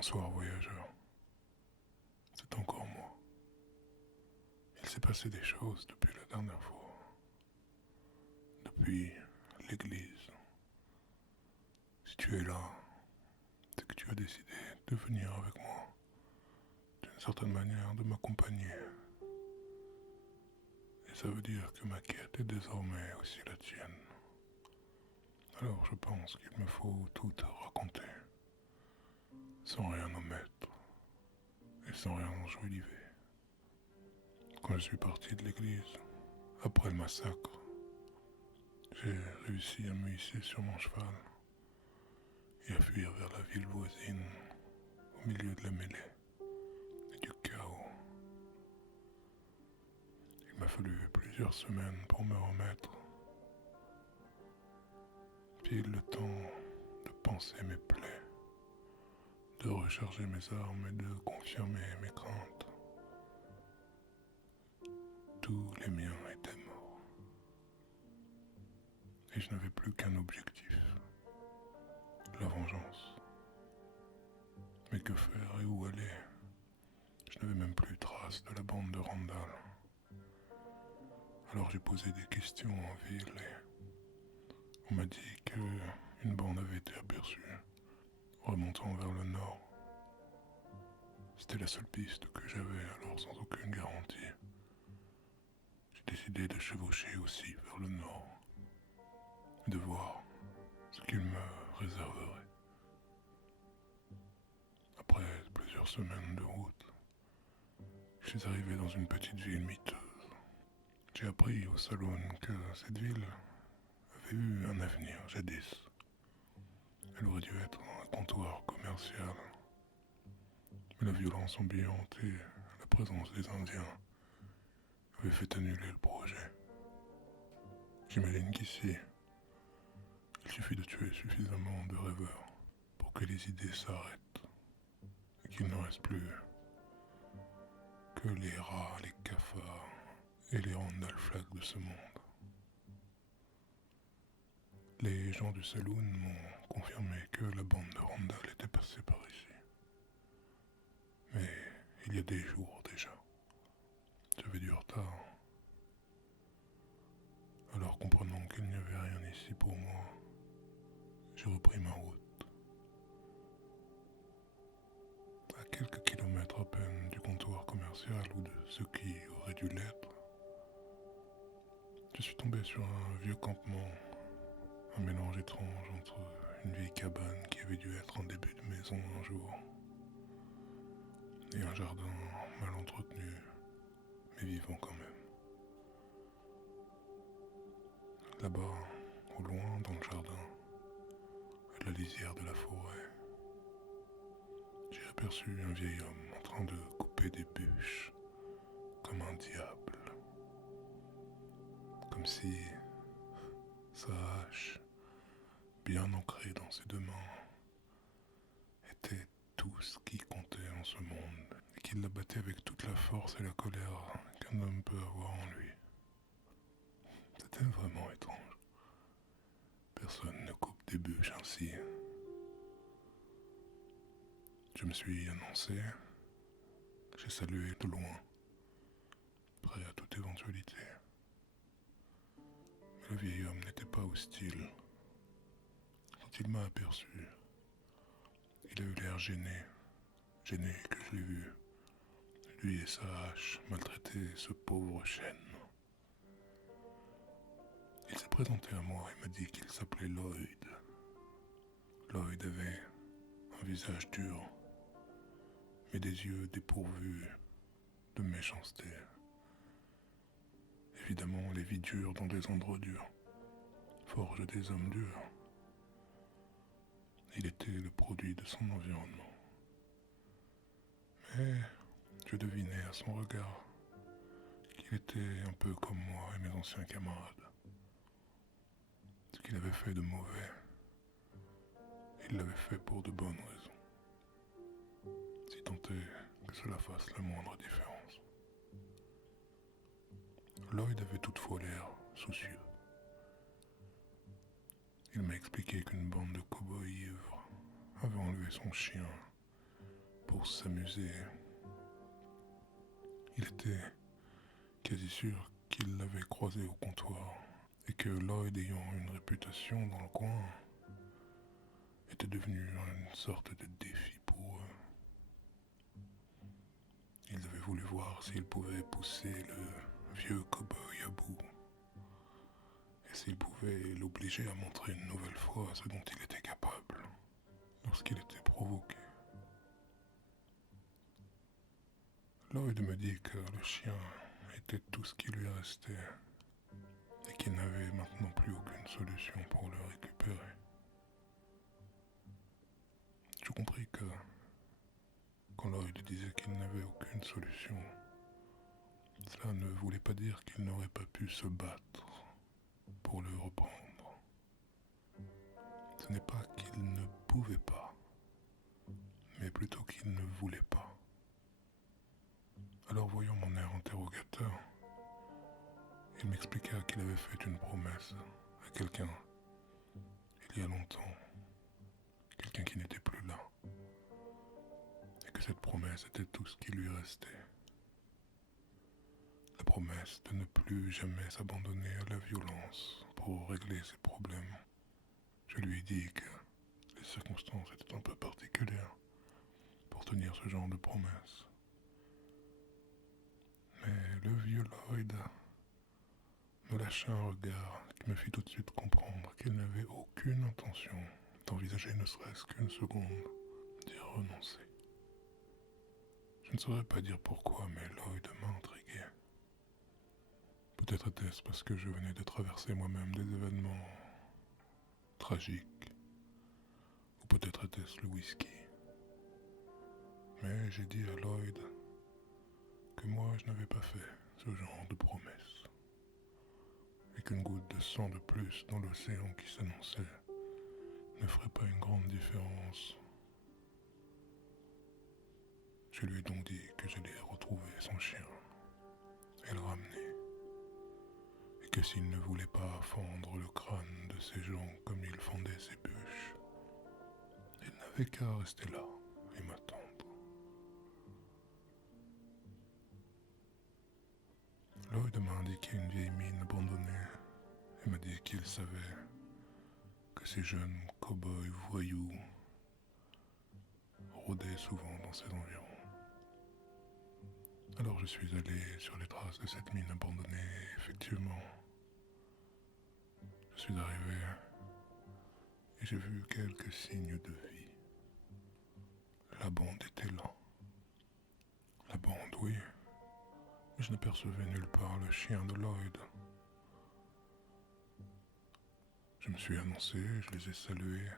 Bonsoir voyageur, c'est encore moi. Il s'est passé des choses depuis la dernière fois, depuis l'église. Si tu es là, c'est que tu as décidé de venir avec moi, d'une certaine manière de m'accompagner. Et ça veut dire que ma quête est désormais aussi la tienne. Alors je pense qu'il me faut tout te raconter, sans rien omettre et sans rien enjoliver. Quand je suis parti de l'église, après le massacre, j'ai réussi à me hisser sur mon cheval et à fuir vers la ville voisine, au milieu de la mêlée et du chaos. Il m'a fallu plusieurs semaines pour me remettre, puis le temps de panser mes plaies, de recharger mes armes et de confirmer mes craintes. Tous les miens étaient morts. Et je n'avais plus qu'un objectif, la vengeance. Mais que faire et où aller? Je n'avais même plus trace de la bande de Randall. Alors j'ai posé des questions en ville et on m'a dit qu'une bande avait été aperçue, remontant vers le nord. C'était la seule piste que j'avais, alors sans aucune garantie. J'ai décidé de chevaucher aussi vers le nord, et de voir ce qu'il me réserverait. Après plusieurs semaines de route, je suis arrivé dans une petite ville miteuse. J'ai appris au salon que cette ville avait eu un avenir jadis. Elle aurait dû être un comptoir commercial. Mais la violence ambiante et la présence des Indiens avaient fait annuler le projet. J'imagine qu'ici, il suffit de tuer suffisamment de rêveurs pour que les idées s'arrêtent et qu'il ne reste plus que les rats, les cafards et les Randall Flagg de ce monde. Les gens du saloon m'ont confirmé que la bande de Randall était passée par ici. Mais il y a des jours déjà. J'avais du retard. Alors comprenant qu'il n'y avait rien ici pour moi, j'ai repris ma route. À quelques kilomètres à peine du comptoir commercial ou de ce qui aurait dû l'être, je suis tombé sur un vieux campement, un mélange étrange entre une vieille cabane qui avait dû être un début de maison un jour et un jardin mal entretenu, mais vivant quand même. Là-bas, au loin, dans le jardin, à la lisière de la forêt, j'ai aperçu un vieil homme en train de couper des bûches, comme un diable. Comme si sa hache, bien ancrée dans ses deux mains, était tout ce qui comptait en ce monde, et qu'il la battait avec toute la force et la colère qu'un homme peut avoir en lui. C'était vraiment étrange. Personne ne coupe des bûches ainsi. Je me suis annoncé, j'ai salué de loin, prêt à toute éventualité. Mais le vieil homme n'était pas hostile. Quand il m'a aperçu, il a eu l'air gêné que je l'ai vu, lui et sa hache, maltraiter ce pauvre chêne. Il s'est présenté à moi et m'a dit qu'il s'appelait Lloyd. Lloyd avait un visage dur, mais des yeux dépourvus de méchanceté. Évidemment, les vies dures dans des endroits durs forgent des hommes durs. Il était le produit de son environnement. Mais je devinais à son regard qu'il était un peu comme moi et mes anciens camarades. Ce qu'il avait fait de mauvais, il l'avait fait pour de bonnes raisons. Si tant est que cela fasse la moindre différence. Lloyd avait toutefois l'air soucieux. Il m'a expliqué qu'une bande de cow-boys ivres avait enlevé son chien pour s'amuser. Il était quasi sûr qu'il l'avait croisé au comptoir et que Lloyd, ayant une réputation dans le coin, était devenu une sorte de défi pour eux. Ils avaient voulu voir s'ils pouvaient pousser le vieux cow-boy à bout et s'ils pouvaient l'obliger à montrer une nouvelle fois ce dont il était capable lorsqu'il était provoqué. Lloyd me dit que le chien était tout ce qui lui restait et qu'il n'avait maintenant plus aucune solution pour le récupérer. J'ai compris que quand Lloyd disait qu'il n'avait aucune solution, cela ne voulait pas dire qu'il n'aurait pas pu se battre pour le reprendre. Ce n'est pas qu'il ne pouvait pas, mais plutôt qu'il ne voulait pas. Alors voyant mon air interrogateur, il m'expliqua qu'il avait fait une promesse à quelqu'un il y a longtemps, quelqu'un qui n'était plus là, et que cette promesse était tout ce qui lui restait. La promesse de ne plus jamais s'abandonner à la violence pour régler ses problèmes. Je lui ai dit que les circonstances étaient un peu particulières pour tenir ce genre de promesse. Mais le vieux Lloyd me lâcha un regard qui me fit tout de suite comprendre qu'il n'avait aucune intention d'envisager ne serait-ce qu'une seconde d'y renoncer. Je ne saurais pas dire pourquoi, mais Lloyd m'intriguait. Peut-être était-ce parce que je venais de traverser moi-même des événements tragiques, ou peut-être était-ce le whisky. Mais j'ai dit à Lloyd que moi je n'avais pas fait ce genre de promesse, et qu'une goutte de sang de plus dans l'océan qui s'annonçait ne ferait pas une grande différence. Je lui ai donc dit que j'allais retrouver son chien et le ramener, et que s'il ne voulait pas fendre le crâne de ces gens comme il fendait ses bûches, il n'avait qu'à rester là et m'attendre. Lloyd m'a indiqué une vieille mine abandonnée et m'a dit qu'il savait que ces jeunes cow-boys voyous rôdaient souvent dans ces environs. Alors je suis allé sur les traces de cette mine abandonnée et effectivement, je suis arrivé et j'ai vu quelques signes de vie. La bande était là. La bande, oui, mais je n'apercevais nulle part le chien de Lloyd. Je me suis annoncé, je les ai salués,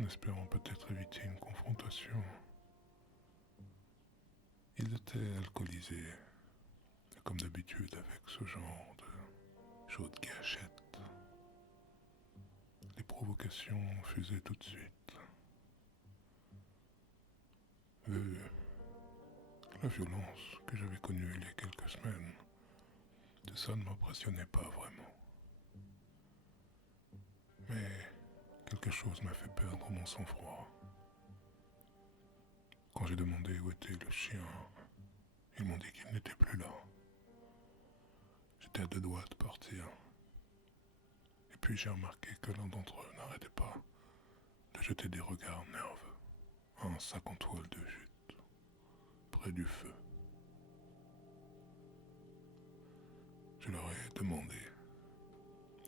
en espérant peut-être éviter une confrontation. Ils étaient alcoolisés, et comme d'habitude avec ce genre de chaude gâchette. Les provocations fusaient tout de suite. Vu la violence que j'avais connue il y a quelques semaines, tout ça ne m'impressionnait pas vraiment. Mais quelque chose m'a fait perdre mon sang-froid. Quand j'ai demandé où était le chien, ils m'ont dit qu'il n'était plus là. J'étais à deux doigts de partir. Et puis j'ai remarqué que l'un d'entre eux n'arrêtait pas de jeter des regards nerveux à un sac en toile de jute, près du feu. Je leur ai demandé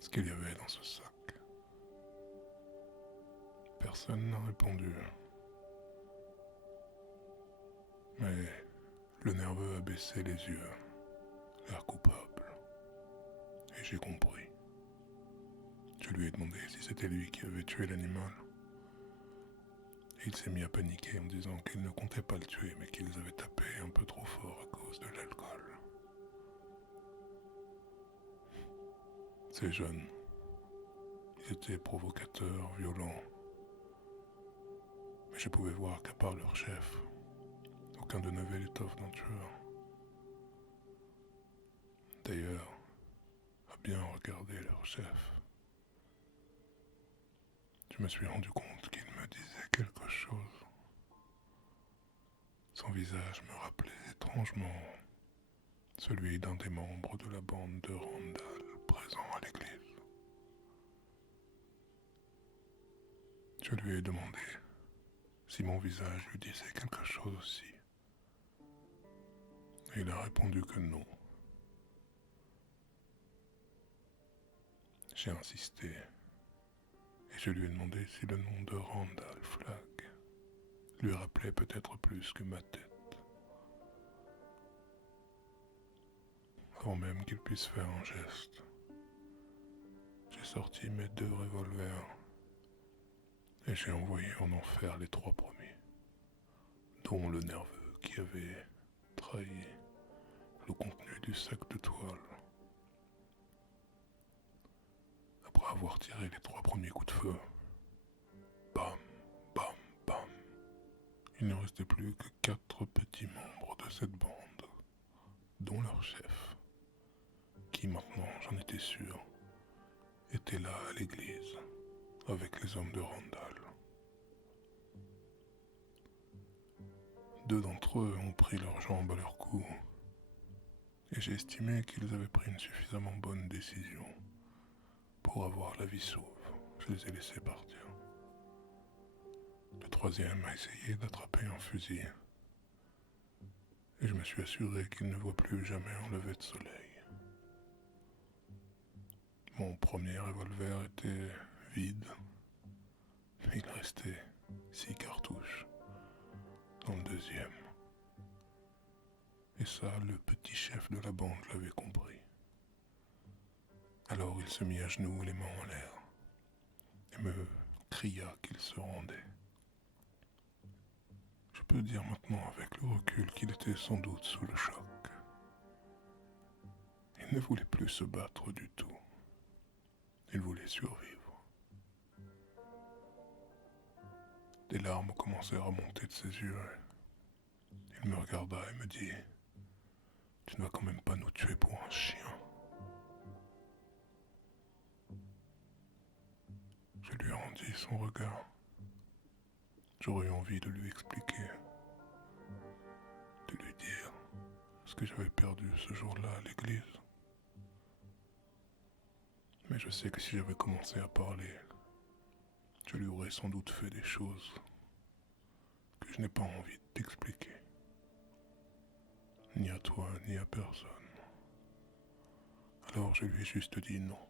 ce qu'il y avait dans ce sac. Personne n'a répondu. Mais le nerveux a baissé les yeux, l'air coupable. Et j'ai compris. Je lui ai demandé si c'était lui qui avait tué l'animal. Et il s'est mis à paniquer en disant qu'il ne comptait pas le tuer, mais qu'ils avaient tapé un peu trop fort à cause de l'alcool. Ces jeunes, ils étaient provocateurs, violents. Mais je pouvais voir qu'à part leur chef, aucun d'eux n'avait l'étoffe d'un tueur. D'ailleurs, à bien regarder leur chef, je me suis rendu compte qu'il me disait quelque chose. Son visage me rappelait étrangement celui d'un des membres de la bande de Randall présent à l'église. Je lui ai demandé si mon visage lui disait quelque chose aussi. Et il a répondu que non. J'ai insisté et je lui ai demandé si le nom de Randall Flagg lui rappelait peut-être plus que ma tête. Avant même qu'il puisse faire un geste, j'ai sorti mes 2 revolvers et j'ai envoyé en enfer les 3 premiers, dont le nerveux qui avait trahi le contenu du sac de toile. Après avoir tiré les 3 premiers coups de feu, bam, bam, bam, il ne restait plus que 4 petits membres de cette bande, dont leur chef, qui maintenant, j'en étais sûr, était là à l'église, avec les hommes de Randall. 2 d'entre eux ont pris leurs jambes à leur cou, et j'ai estimé qu'ils avaient pris une suffisamment bonne décision pour avoir la vie sauve. Je les ai laissés partir. Le 3e a essayé d'attraper un fusil, et je me suis assuré qu'il ne voit plus jamais un lever de soleil. Mon premier revolver était vide, mais il restait 6 cartouches dans le 2e. Et ça, le petit chef de la bande l'avait compris. Alors il se mit à genoux, les mains en l'air, et me cria qu'il se rendait. Je peux dire maintenant avec le recul qu'il était sans doute sous le choc. Il ne voulait plus se battre du tout. Il voulait survivre. Des larmes commencèrent à monter de ses yeux. Il me regarda et me dit « Tu ne vas quand même pas nous tuer pour un chien ?» Je lui rendis son regard. J'aurais eu envie de lui expliquer, de lui dire ce que j'avais perdu ce jour-là à l'église. Mais je sais que si j'avais commencé à parler, je lui aurais sans doute fait des choses que je n'ai pas envie de t'expliquer. Ni à toi, ni à personne. Alors je lui ai juste dit non.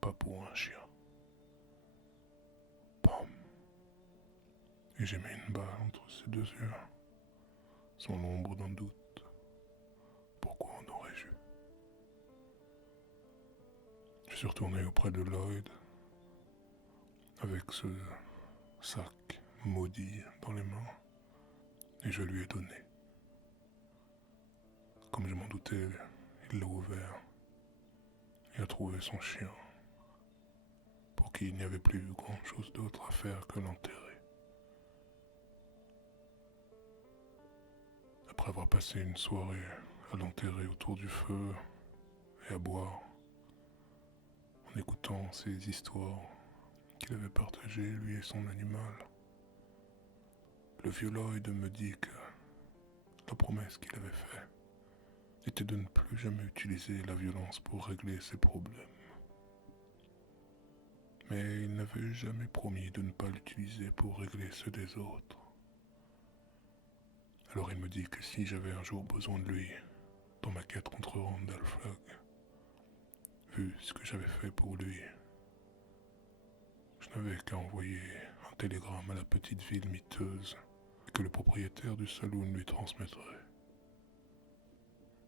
Pas pour un chien. Bam. Et j'ai mis une balle entre ses 2 yeux, sans l'ombre d'un doute. Pourquoi en aurais-je eu ? Je suis retourné auprès de Lloyd, avec ce sac maudit dans les mains, et je lui ai donné. Comme je m'en doutais, il l'a ouvert et a trouvé son chien, pour qui il n'y avait plus grand-chose d'autre à faire que l'enterrer. Après avoir passé une soirée à l'enterrer autour du feu et à boire, en écoutant ces histoires qu'il avait partagées, lui et son animal, le vieux Lloyd me dit que la promesse qu'il avait faite était de ne plus jamais utiliser la violence pour régler ses problèmes. Mais il n'avait jamais promis de ne pas l'utiliser pour régler ceux des autres. Alors il me dit que si j'avais un jour besoin de lui, dans ma quête contre Randall Flagg, vu ce que j'avais fait pour lui, je n'avais qu'à envoyer un télégramme à la petite ville miteuse et que le propriétaire du saloon lui transmettrait.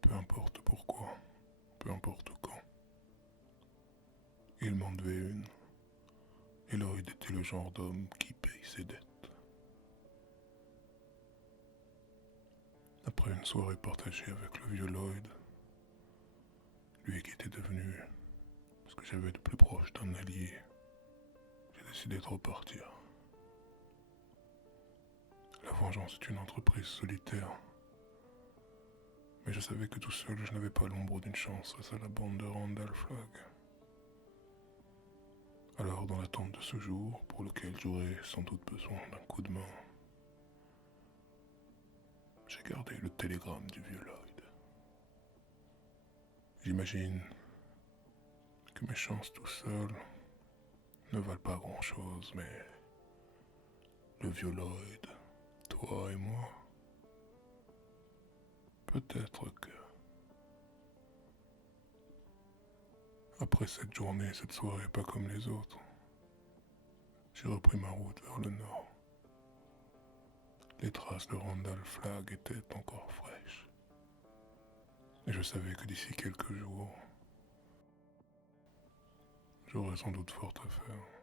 Peu importe pourquoi, peu importe quand. Il m'en devait une, et Lloyd était le genre d'homme qui paye ses dettes. Après une soirée partagée avec le vieux Lloyd, lui qui était devenu ce que j'avais de plus proche d'un allié, j'ai décidé de repartir. La vengeance est une entreprise solitaire, mais je savais que tout seul je n'avais pas l'ombre d'une chance face à la bande de Randall Flagg. Alors, dans l'attente de ce jour, pour lequel j'aurais sans doute besoin d'un coup de main, regardé le télégramme du vieux Lloyd. J'imagine que mes chances tout seul ne valent pas grand-chose, mais le vieux Lloyd, toi et moi, peut-être que... Après cette journée, cette soirée pas comme les autres, j'ai repris ma route vers le nord. Les traces de Randall Flagg étaient encore fraîches. Et je savais que d'ici quelques jours, j'aurais sans doute fort à faire.